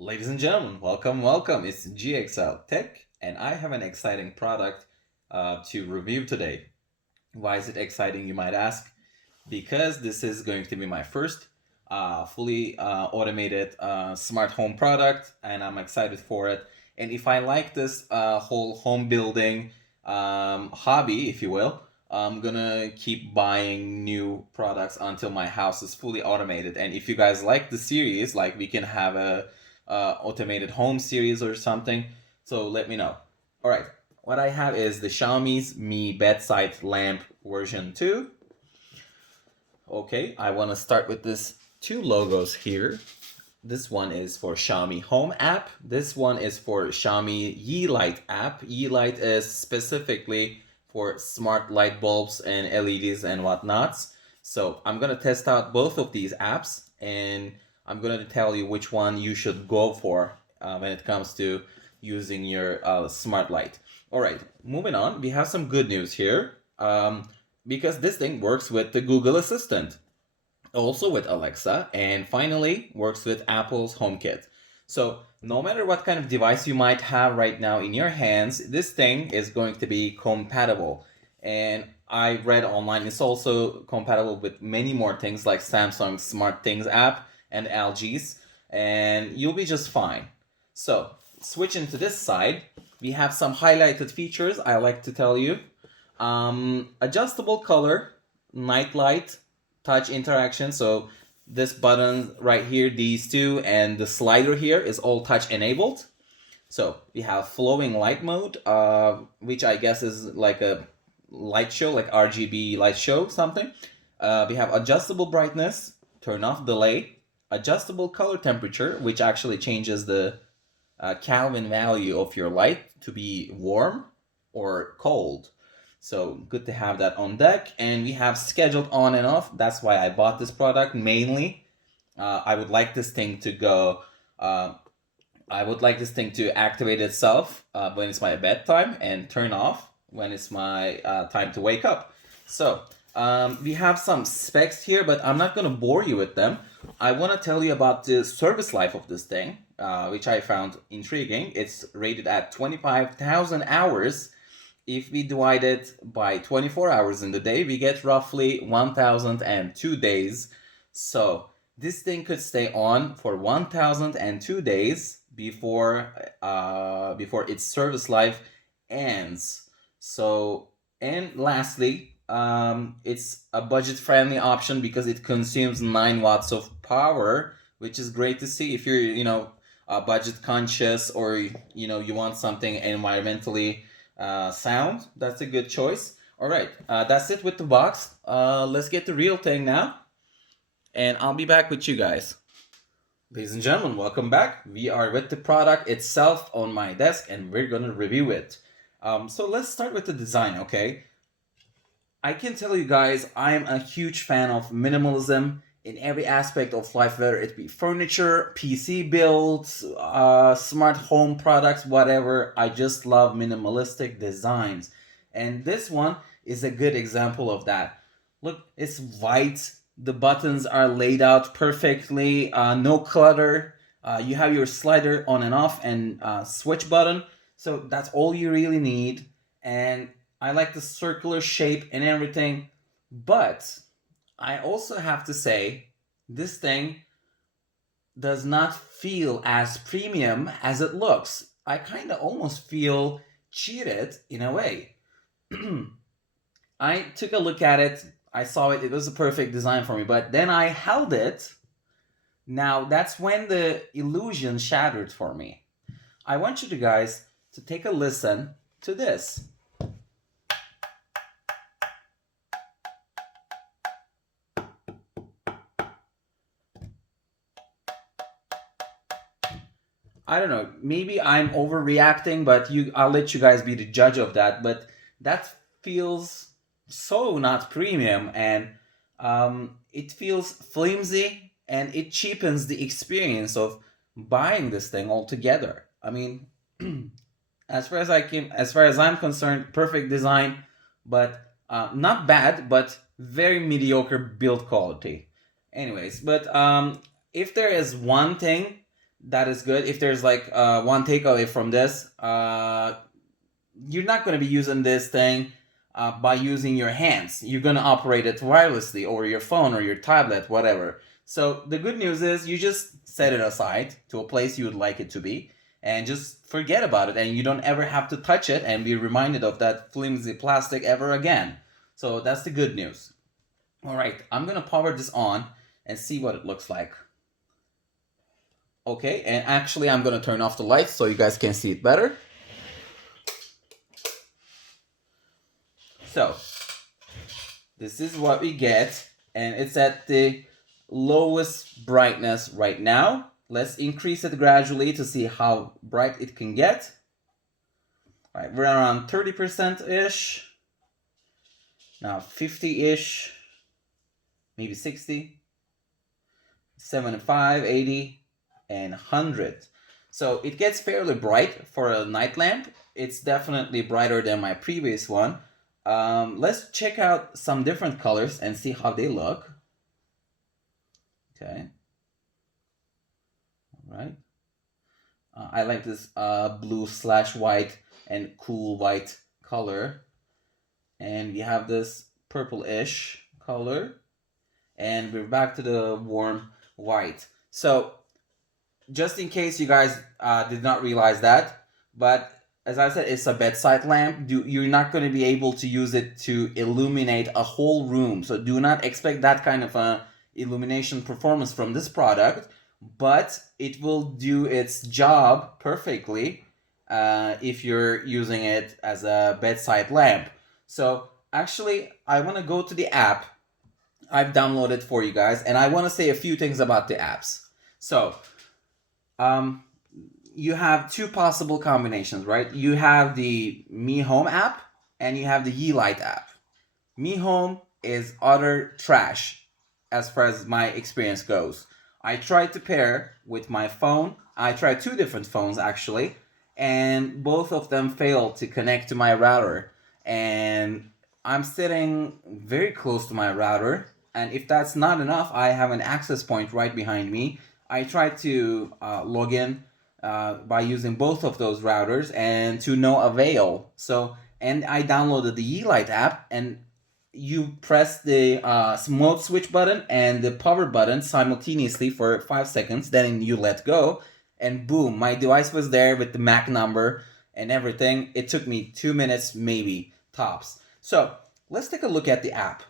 Ladies and gentlemen, welcome. It's GXL Tech, and I have an exciting product to review today. Why is it exciting, you might ask? Because this is going to be my first fully automated smart home product, and I'm excited for it. And if I like this whole home building hobby, if you will, I'm gonna keep buying new products until my house is fully automated. And if you guys like the series, like we can have a automated home series or something, so let me know. All right, what I have is the Xiaomi's Mi Bedside Lamp version 2. Okay, I want to start with this two logos here. This one is for Xiaomi Home app. This one is for Xiaomi Yeelight app. Yeelight is specifically for smart light bulbs and LEDs and whatnots. So I'm gonna test out both of these apps, and I'm gonna tell you which one you should go for when it comes to using your smart light. All right, moving on. We have some good news here because this thing works with the Google Assistant, also with Alexa, and finally works with Apple's HomeKit. So no matter what kind of device you might have right now in your hands, this thing is going to be compatible. And I read online it's also compatible with many more things like Samsung's Smart Things app and LG's, and you'll be just fine. So switching to this side, we have some highlighted features I like to tell you. Adjustable color, night light, touch interaction. So this button right here, these two, and the slider here is all touch enabled. So we have flowing light mode, which I guess is like a light show, like RGB light show something. We have adjustable brightness, turn off delay, adjustable color temperature, which actually changes the Kelvin value of your light to be warm or cold. So good to have that on deck. And we have scheduled on and off. That's why I bought this product mainly. I would like this thing to go. I would like this thing to activate itself when it's my bedtime and turn off when it's my time to wake up. So we have some specs here, but I'm not going to bore you with them. I want to tell you about the service life of this thing, which I found intriguing. It's rated at 25,000 hours. If we divide it by 24 hours in the day, we get roughly 1,002 days. So this thing could stay on for 1,002 days before its service life ends. So, and lastly, it's a budget-friendly option because it consumes 9 watts of power, which is great to see if you're budget conscious, or you want something environmentally sound. That's a good choice. All right, that's it with the box. Let's get the real thing now, and I'll be back with you guys. Ladies and gentlemen, welcome back. We are with the product itself on my desk, and we're gonna review it. So let's start with the design, okay? I can tell you guys, I am a huge fan of minimalism in every aspect of life, whether it be furniture, PC builds, smart home products, whatever. I just love minimalistic designs. And this one is a good example of that. Look, it's white. The buttons are laid out perfectly, no clutter. You have your slider on and off and switch button. So that's all you really need. And I like the circular shape and everything. But I also have to say, this thing does not feel as premium as it looks. I kind of almost feel cheated in a way. I took a look at it. I saw it. It was a perfect design for me. But then I held it. Now that's when the illusion shattered for me. I want you guys to take a listen to this. I don't know, maybe I'm overreacting, but I'll let you guys be the judge of that. But that feels so not premium, and it feels flimsy, and it cheapens the experience of buying this thing altogether. I mean, as far as I'm concerned, perfect design, but not bad, but very mediocre build quality. Anyways, but if there is one thing that is good. If there's like one takeaway from this, you're not going to be using this thing by using your hands. You're going to operate it wirelessly over your phone or your tablet, whatever. So the good news is you just set it aside to a place you would like it to be and just forget about it, and you don't ever have to touch it and be reminded of that flimsy plastic ever again. So that's the good news. All right, I'm going to power this on and see what it looks like. Okay, and actually I'm going to turn off the lights so you guys can see it better. So, this is what we get, and it's at the lowest brightness right now. Let's increase it gradually to see how bright it can get. All right, we're around 30%-ish. Now 50-ish, maybe 60, 75, 80, and 100. So it gets fairly bright for a night lamp. It's definitely brighter than my previous one. Let's check out some different colors and see how they look. Okay. All right. I like this blue/white and cool white color. And we have this purple-ish color. And we're back to the warm white. So, just in case you guys did not realize that, but as I said, it's a bedside lamp. You're not going to be able to use it to illuminate a whole room. So do not expect that kind of a illumination performance from this product, but it will do its job perfectly if you're using it as a bedside lamp. So actually, I want to go to the app I've downloaded for you guys, and I want to say a few things about the apps. So, you have two possible combinations, right? You have the Mi Home app and you have the Yeelight app. Mi Home is utter trash as far as my experience goes. I tried to pair with my phone. I tried two different phones actually, and both of them failed to connect to my router. And I'm sitting very close to my router, and if that's not enough, I have an access point right behind me. I tried to log in by using both of those routers, and to no avail. So, and I downloaded the Yeelight app, and you press the mode switch button and the power button simultaneously for 5 seconds, then you let go, and boom, my device was there with the MAC number and everything. It took me 2 minutes, maybe tops. So let's take a look at the app.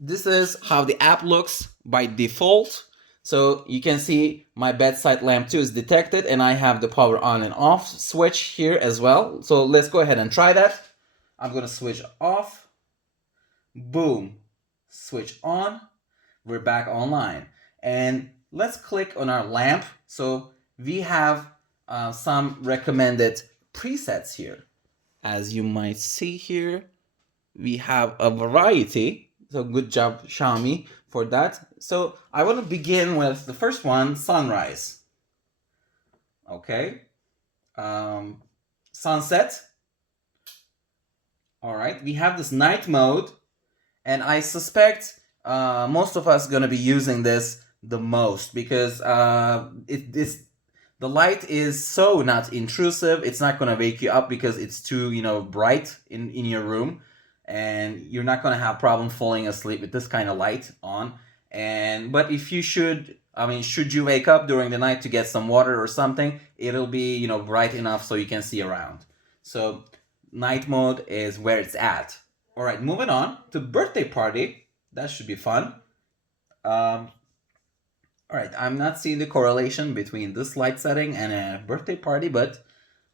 This is how the app looks by default. So you can see my bedside lamp 2 is detected, and I have the power on and off switch here as well. So let's go ahead and try that. I'm going to switch off. Boom. Switch on. We're back online. And let's click on our lamp. So we have some recommended presets here. As you might see here, we have a variety. So good job, Xiaomi, for that. So I want to begin with the first one, sunrise. Okay. Sunset. All right. We have this night mode, and I suspect most of us are going to be using this the most because the light is so not intrusive. It's not going to wake you up because it's too bright in your room. And you're not going to have problem falling asleep with this kind of light on. But if you should you wake up during the night to get some water or something, it'll be bright enough so you can see around. So night mode is where it's at. All right, moving on to birthday party. That should be fun. All right, I'm not seeing the correlation between this light setting and a birthday party, but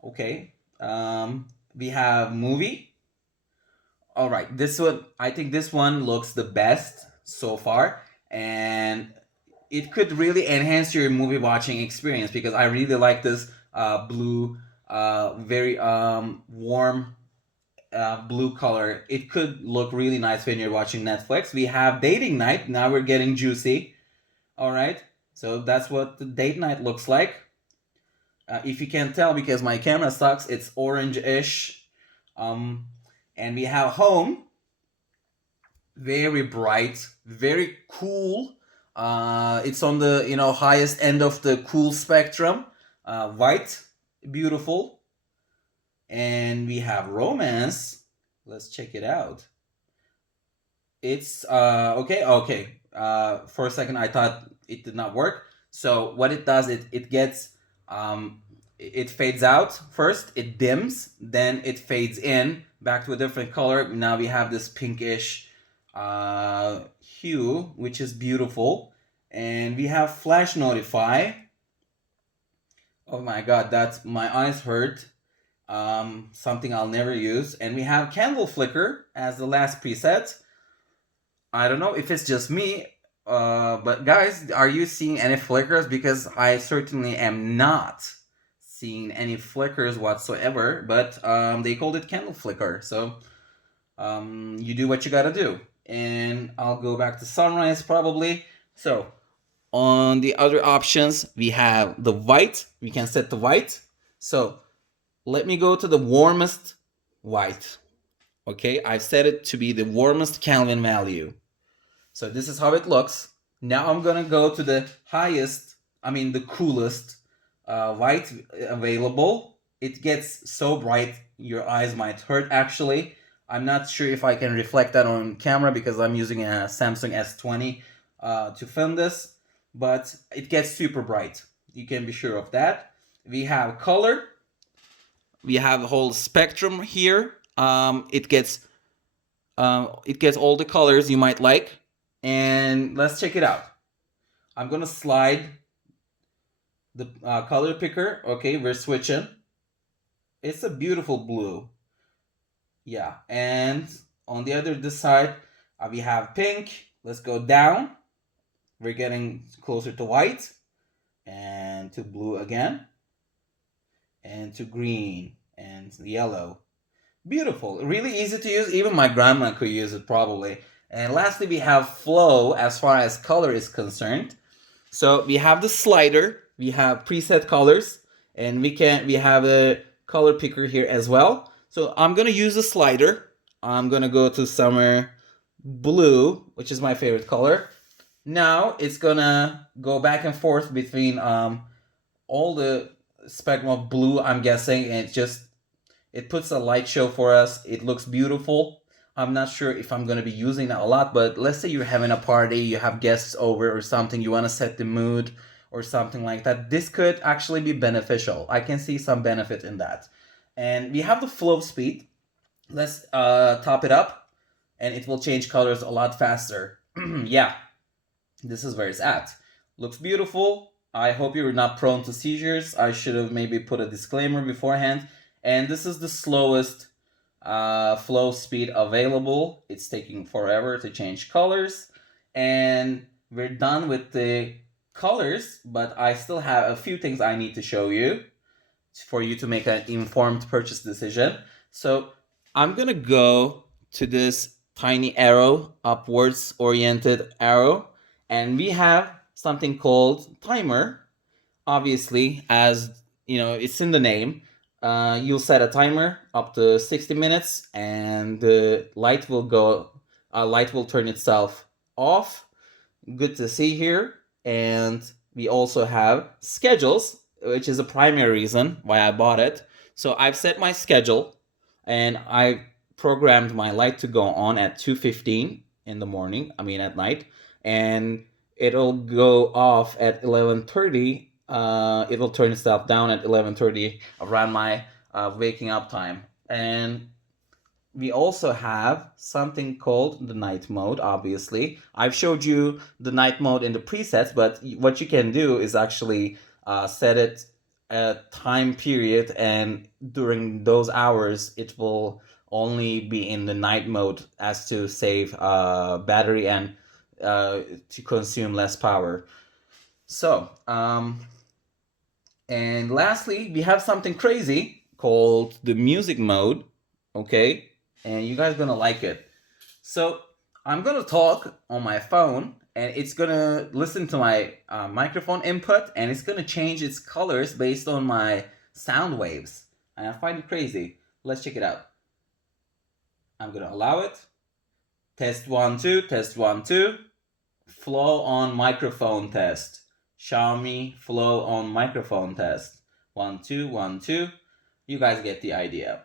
okay. We have movie. All right, I think this one looks the best so far, and it could really enhance your movie watching experience because I really like this blue, very warm blue color. It could look really nice when you're watching Netflix. We have dating night. Now we're getting juicy. All right, so that's what the date night looks like. If you can't tell because my camera sucks, it's orange-ish. And we have home, very bright, very cool. It's on the highest end of the cool spectrum. White, beautiful, and we have romance. Let's check it out. It's okay. Okay. For a second, I thought it did not work. So what it does, it gets it fades out first, it dims, then it fades in back to a different color. Now we have this pinkish hue, which is beautiful, and we have flash notify. Oh my god, that's my eyes hurt. Something I'll never use. And we have candle flicker as the last preset. I don't know if it's just me, but guys, are you seeing any flickers? Because I certainly am not seeing any flickers whatsoever, but they called it candle flicker. So you do what you gotta do. And I'll go back to sunrise probably. So on the other options, we have the white. We can set the white. So let me go to the warmest white. Okay, I've set it to be the warmest Kelvin value. So this is how it looks. Now I'm gonna go to the highest, the coolest white available. It gets so bright, your eyes might hurt actually. I'm not sure if I can reflect that on camera because I'm using a Samsung S20 to film this, but it gets super bright. You can be sure of that. We have color. We have a whole spectrum here. It gets all the colors you might like. And let's check it out. I'm gonna slide the color picker. Okay, we're switching. It's a beautiful blue. Yeah, and on the other side, we have pink. Let's go down. We're getting closer to white, and to blue again, and to green, and yellow. Beautiful, really easy to use. Even my grandma could use it probably. And lastly, we have flow as far as color is concerned. So we have the slider, we have preset colors, and we have a color picker here as well. So I'm gonna use the slider. I'm gonna go to summer blue, which is my favorite color. Now it's gonna go back and forth between all the spectrum of blue, I'm guessing, and it puts a light show for us. It looks beautiful. I'm not sure if I'm going to be using that a lot, but let's say you're having a party, you have guests over or something, you want to set the mood or something like that. This could actually be beneficial. I can see some benefit in that. And we have the flow speed. Let's top it up, and it will change colors a lot faster. Yeah, this is where it's at. Looks beautiful. I hope you're not prone to seizures. I should have maybe put a disclaimer beforehand. And this is the slowest flow speed available. It's taking forever to change colors, and we're done with the colors, but I still have a few things I need to show you for you to make an informed purchase decision. So I'm gonna go to this tiny arrow, upwards oriented arrow, and we have something called timer. Obviously, as you know, it's in the name. You'll set a timer up to 60 minutes, and the light will turn itself off. Good to see here. And we also have schedules, which is a primary reason why I bought it. So I've set my schedule, and I programmed my light to go on at 2:15 in the morning, at night, and it'll go off at 11:30. It will turn itself down at 11:30 around my waking up time. And we also have something called the night mode. Obviously, I've showed you the night mode in the presets, but what you can do is actually set it a time period, and during those hours it will only be in the night mode as to save battery and to consume less power. So and lastly, we have something crazy called the music mode. Okay, and you guys are gonna like it. So I'm gonna talk on my phone, and it's gonna listen to my microphone input, and it's gonna change its colors based on my sound waves. And I find it crazy. Let's check it out. I'm gonna allow it. Test 1 2, test 1 2. flow on microphone test. Xiaomi flow on microphone test. 1 2 1 2. You guys get the idea.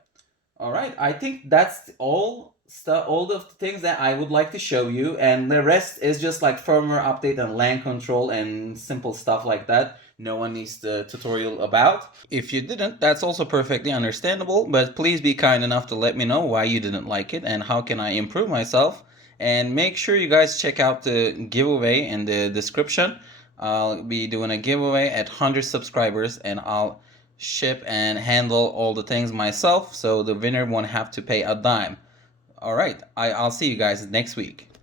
All right, I think that's all the things that I would like to show you, and the rest is just like firmware update and LAN control and simple stuff like that. No one needs the tutorial about. If you didn't, that's also perfectly understandable, but please be kind enough to let me know why you didn't like it and how can I improve myself. And make sure you guys check out the giveaway in the description. I'll be doing a giveaway at 100 subscribers, and I'll ship and handle all the things myself, so the winner won't have to pay a dime. All right, I'll see you guys next week.